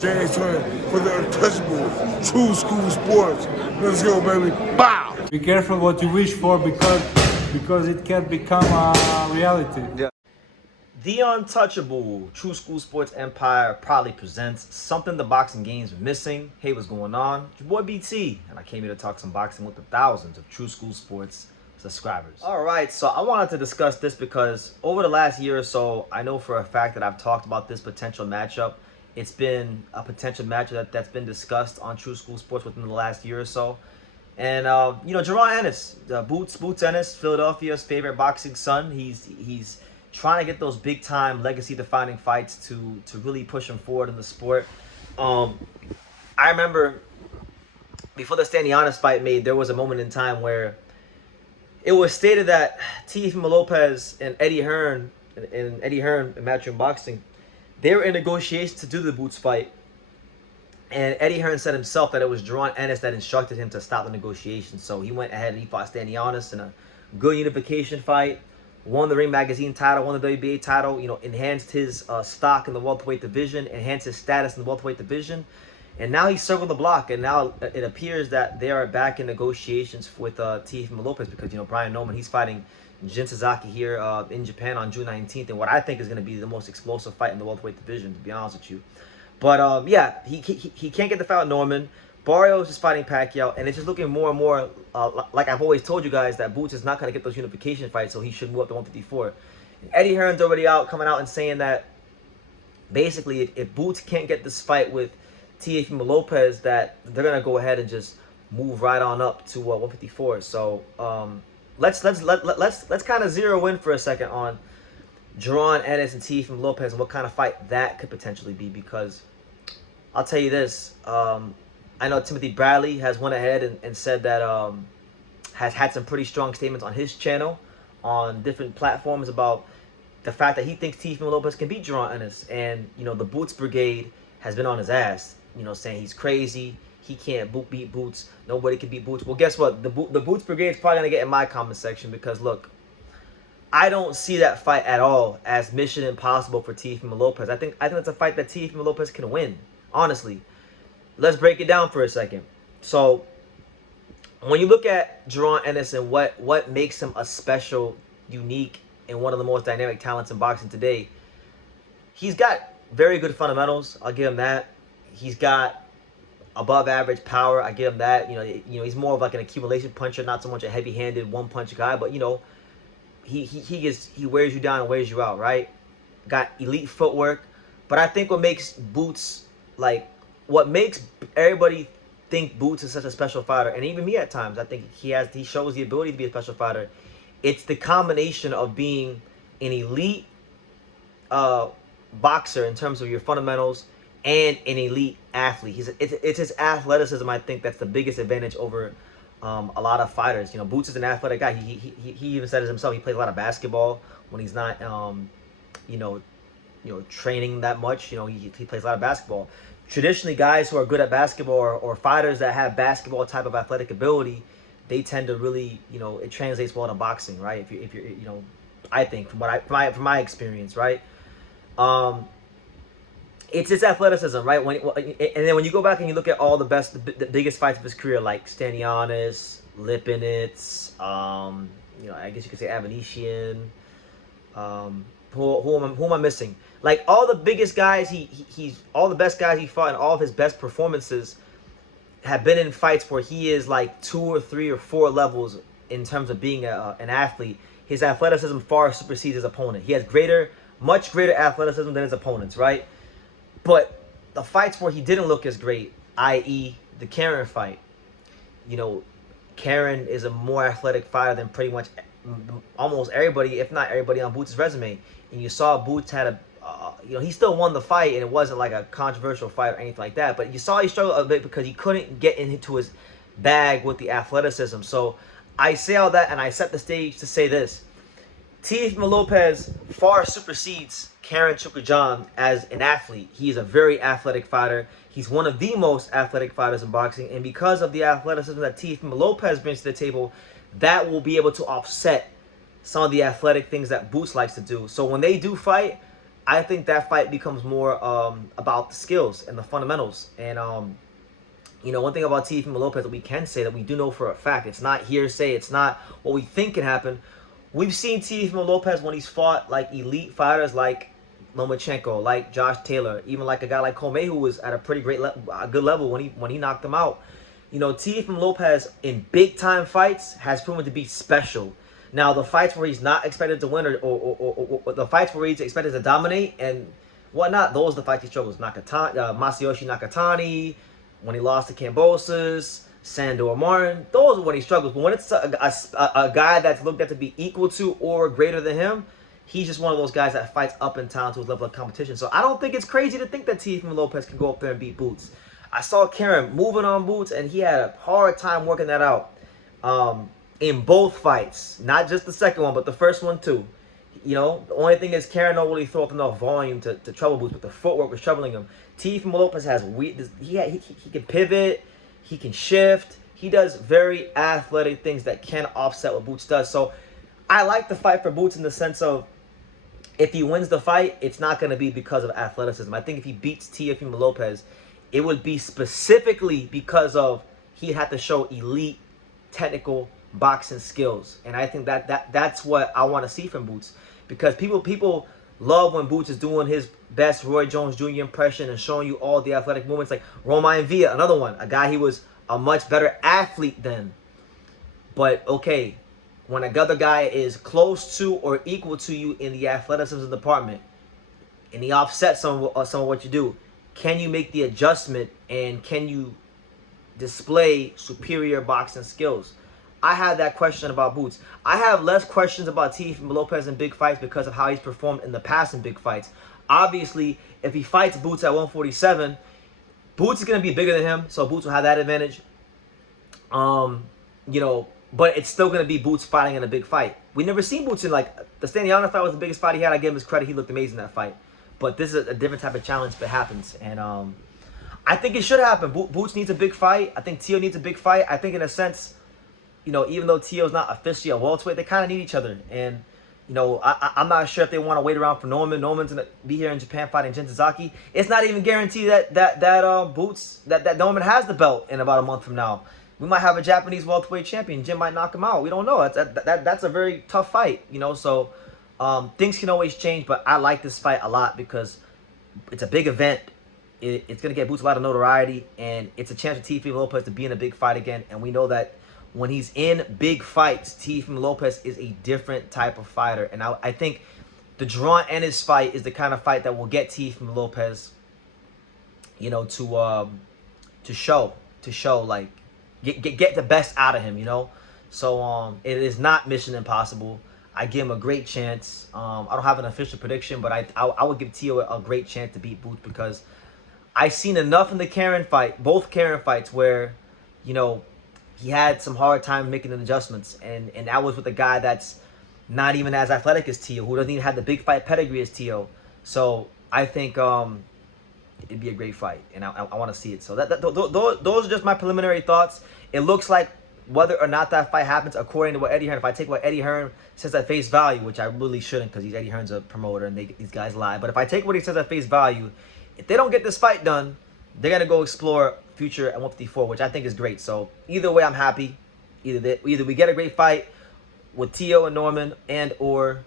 James Twin for the untouchable true school sports. Let's go, baby. Bow! Be careful what you wish for because it can become a reality. Yeah. The untouchable True School Sports Empire proudly presents something the boxing game's missing. Hey, what's going on? It's your boy BT, and I came here to talk some boxing with the thousands of True School Sports subscribers. Alright, so I wanted to discuss this because over the last year or so, I know for a fact that I've talked about this potential matchup. It's been a potential matchup that's been discussed on True School Sports within the last year or so. And, Jaron Ennis, Boots Ennis, Philadelphia's favorite boxing son, he's trying to get those big-time, legacy-defining fights to really push him forward in the sport. I remember before the Stanionis fight made, there was a moment in time where it was stated that Teofimo Lopez and Eddie Hearn, in Matchroom Boxing, they were in negotiations to do the Boots fight. And Eddie Hearn said himself that it was Jaron Ennis that instructed him to stop the negotiations. So he went ahead and he fought Stanionis in a good unification fight, won the Ring Magazine title, won the WBA title, enhanced his stock in the welterweight division, enhanced his status in the welterweight division. And now he's circled the block, and now it appears that they are back in negotiations with Teofimo Lopez because, Brian Norman, he's fighting Jin Sasaki here in Japan on June 19th, and what I think is going to be the most explosive fight in the welterweight division, to be honest with you. But, yeah, he can't get the fight with Norman. Barrios is fighting Pacquiao, and it's just looking more and more, like I've always told you guys, that Boots is not going to get those unification fights, so he should move up to 154. And Eddie Hearn's already coming out and saying that, basically, if Boots can't get this fight with Teofimo Lopez, that they're going to go ahead and just move right on up to 154. So, let's kind of zero in for a second on Jaron Ennis and Teofimo Lopez and what kind of fight that could potentially be, because I'll tell you this, I know Timothy Bradley has went ahead and said that has had some pretty strong statements on his channel on different platforms about the fact that he thinks Teofimo Lopez can beat Jaron Ennis, and the Boots Brigade has been on his ass, saying he's crazy, he can't beat Boots, nobody can beat Boots. Well, guess what? The Boots Brigade is probably going to get in my comment section because, look, I don't see that fight at all as mission impossible for Teofimo Lopez. I think it's a fight that Teofimo Lopez can win, honestly. Let's break it down for a second. So, when you look at Jaron Ennis and what makes him a special, unique, and one of the most dynamic talents in boxing today, he's got very good fundamentals. I'll give him that. He's got above average power. I give him that. He's more of like an accumulation puncher, not so much a heavy-handed one-punch guy. But he wears you down and wears you out, right? Got elite footwork. But I think what makes Boots, what makes everybody think Boots is such a special fighter, and even me at times, I think he shows the ability to be a special fighter. It's the combination of being an elite boxer in terms of your fundamentals and an elite athlete. It's his athleticism, I think, that's the biggest advantage over a lot of fighters. Boots is an athletic guy. He even said it himself. He plays a lot of basketball when he's not training that much. He plays a lot of basketball. Traditionally, guys who are good at basketball or fighters that have basketball type of athletic ability, they tend to really, it translates well to boxing, right? If you're I think from my experience, right? It's his athleticism, right? And then when you go back and you look at all the biggest fights of his career, like Stanionis, Lipinets, I guess you could say Avanesian. Who am I missing? Like all the biggest guys, he's all the best guys he fought, and all of his best performances have been in fights where he is like 2 or 3 or 4 levels in terms of being an athlete. His athleticism far supersedes his opponent. He has much greater athleticism than his opponents, right? But the fights where he didn't look as great, i.e. the Karen fight, Karen is a more athletic fighter than pretty much almost everybody, if not everybody, on Boots' resume. And you saw Boots had he still won the fight, and it wasn't like a controversial fight or anything like that. But you saw he struggled a bit because he couldn't get into his bag with the athleticism. So I say all that, and I set the stage to say this. Teofimo Lopez far supersedes Karen Chukajan as an athlete. He is a very athletic fighter. He's one of the most athletic fighters in boxing. And because of the athleticism that Teofimo Lopez brings to the table, that will be able to offset some of the athletic things that Boots likes to do. So when they do fight, I think that fight becomes more about the skills and the fundamentals. And you know, one thing about Teofimo Lopez that we can say that we do know for a fact, it's not hearsay, it's not what we think can happen. We've seen Teofimo Lopez when he's fought like elite fighters like Lomachenko, like Josh Taylor, even like a guy like Comey, who was at a pretty good level when he knocked him out. You know, Teofimo Lopez in big time fights has proven to be special. Now, the fights where he's not expected to win, or the fights where he's expected to dominate and whatnot, those are the fights he struggles. Masayoshi Nakatani, when he lost to Kambosos, Sandor Martin, those are when he struggles. But when it's a guy that's looked at to be equal to or greater than him, he's just one of those guys that fights up and down to his level of competition. So I don't think it's crazy to think that Teofimo Lopez can go up there and beat Boots. I saw Karen moving on Boots, and he had a hard time working that out in both fights. Not just the second one, but the first one too. You know, the only thing is Karen don't really throw up enough volume to trouble Boots, but the footwork was troubling him. Teofimo Lopez has he can pivot, he can shift. He does very athletic things that can offset what Boots does. So I like the fight for Boots in the sense of if he wins the fight, it's not going to be because of athleticism. I think if he beats Teofimo Lopez, it would be specifically because of he had to show elite technical boxing skills. And I think that's what I want to see from Boots. Because people love when Boots is doing his best Roy Jones Jr. impression and showing you all the athletic movements. Like Romain Villa, another one. A guy he was a much better athlete than. But, okay, when another guy is close to or equal to you in the athleticism department, and he offsets some of what you do, can you make the adjustment and can you display superior boxing skills? I have that question about Boots. I have less questions about Teofimo Lopez in big fights because of how he's performed in the past in big fights. Obviously, if he fights Boots at 147, Boots is going to be bigger than him, so Boots will have that advantage. You know, but it's still going to be Boots fighting in a big fight. We never seen Boots in, like, the Stanley fight was the biggest fight he had. I give him his credit. He looked amazing in that fight. But this is a different type of challenge if it happens. And I think it should happen. Boots needs a big fight. I think Teo needs a big fight. I think in a sense, you know, even though Teo's not officially a welterweight, they kind of need each other. And, you know, I'm not sure if they want to wait around for Norman. Norman's going to be here in Japan fighting Jin Tazaki. It's not even guaranteed that Boots, that Norman has the belt in about a month from now. We might have a Japanese welterweight champion. Jin might knock him out. We don't know. That's a very tough fight, you know. So things can always change, but I like this fight a lot because it's a big event. It's going to get Boots a lot of notoriety, and it's a chance for Teofimo Lopez to be in a big fight again. And we know that when he's in big fights, Teofimo Lopez is a different type of fighter. And I think the Jaron Ennis fight is the kind of fight that will get Teofimo Lopez, you know, to show like get the best out of him, you know. So it is not mission impossible. I give him a great chance. I don't have an official prediction, but I would give Teo a great chance to beat Boots because I've seen enough in the Karen fight, both Karen fights, where, you know, he had some hard time making the adjustments, and that was with a guy that's not even as athletic as Teo, who doesn't even have the big fight pedigree as Teo. So I think it'd be a great fight, and I want to see it. So those are just my preliminary thoughts. It looks like whether or not that fight happens, according to what Eddie Hearn, if I take what Eddie Hearn says at face value, which I really shouldn't because Eddie Hearn's a promoter and these guys lie, but if I take what he says at face value, if they don't get this fight done, they're going to go explore future at 154, which I think is great. So either way, I'm happy. Either we get a great fight with Teo and Norman, and or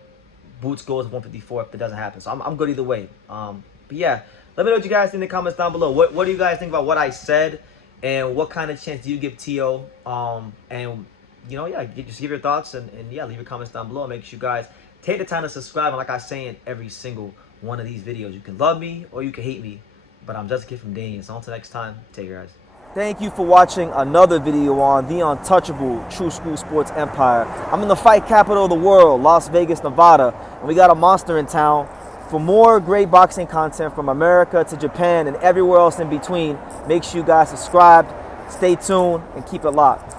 Boots goes to 154 if it doesn't happen. So I'm good either way. But yeah, let me know what you guys think in the comments down below. What do you guys think about what I said, and what kind of chance do you give Teo? And you know, yeah, just give your thoughts, and yeah, leave your comments down below. Make sure you guys take the time to subscribe. And like I say in every single one of these videos, you can love me or you can hate me, but I'm just a kid from Daniel. So until next time, take care, guys. Thank you for watching another video on the untouchable True School Sports Empire. I'm in the fight capital of the world, Las Vegas, Nevada, and we got a monster in town. For more great boxing content from America to Japan and everywhere else in between, make sure you guys subscribe, stay tuned, and keep it locked.